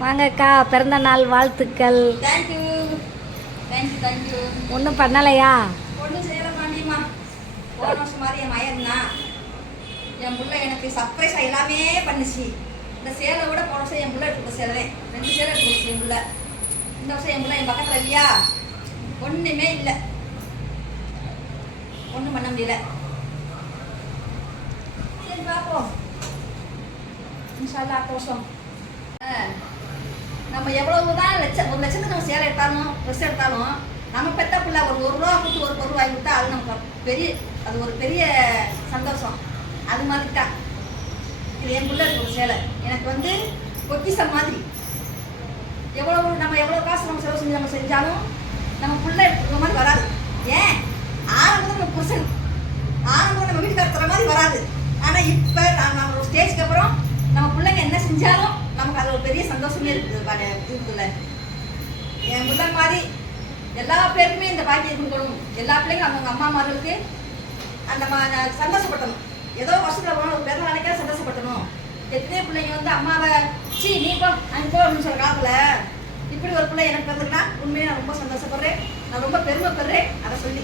வாங்கக்கா பிறந்த நாள் வாழ்த்துக்கள். ஒன்றும் பண்ணலையா? ஒன்றும் செய்யல பாண்டியம்மா போன வருஷம் மாதிரி என் மயன் தான். என் புள்ள எனக்கு சர்ப்ரைஸ் எல்லாமே பண்ணுச்சு. இந்த சேலை விட போன வருஷம் என் புள்ள எடுத்து சேலை ரெண்டு சேலை எடுத்து என் புள்ள. இந்த வருஷம் என் புள்ள என் பக்கத்தில் இல்லையா? ஒன்றுமே இல்லை. ஒன்றும் பண்ண முடியல. சரி பார்ப்போம். இன்ஷால்லா அடுத்த வருஷம். ஆ, நம்ம எவ்வளவு தான் லட்சம் ஒரு லட்சத்துக்கு நம்ம சேலை எடுத்தாலும் ட்ரெஸ் எடுத்தாலும் நம்ம பெத்த பிள்ளை ஒரு ஒரு ரூபா கொடுத்து ஒரு பொருள் வாங்கி கொடுத்தா அது நமக்கு பெரிய அது ஒரு பெரிய சந்தோஷம். அது மாதிரி தான் இது என் பிள்ளை ஒரு சேலை. எனக்கு வந்து பொக்கிசம் மாதிரி. எவ்வளோ நம்ம எவ்வளோ காசு நம்ம செலவு செஞ்சு நம்ம செஞ்சாலும் நம்ம பிள்ளை எடுத்துக்கிற மாதிரி வராது. ஏன்? ஆரம்பத்தில் நம்ம புருஷன். ஆரம்பம் நம்ம வீட்டுக்கு தர மாதிரி வராது. ஆனால் இப்போ நான் நம்ம ஒரு ஸ்டேஜ்க்கு அப்புறம் நம்ம பிள்ளைங்க என்ன செஞ்சாலும் நமக்கு அது ஒரு பெரிய சந்தோஷமே இருக்குது பாரு, இருக்குதுல்ல என் பிள்ளை மாதிரி எல்லா பேருக்குமே இந்த பாக்கியம் கொடுக்கணும். எல்லா பிள்ளைங்களும் அவங்க அம்மா மார்களுக்கு அந்த மா- நான் ஏதோ வருஷத்தில் ஒரு ஒரு பிறந்த நாளைக்கே சந்தோஷப்படுத்தணும் எத்தனை பிள்ளைங்க வந்து அம்மாவை சீ நீ போ அங்கே போ அப்படின்னு சொல்ற காலத்தில் இப்படி ஒரு பிள்ளை எனக்கு பிறந்திருக்கா உண்மையை நான் ரொம்ப சந்தோஷப்படுறேன். நான் ரொம்ப பெருமைப்படுறேன். அதை சொல்லி.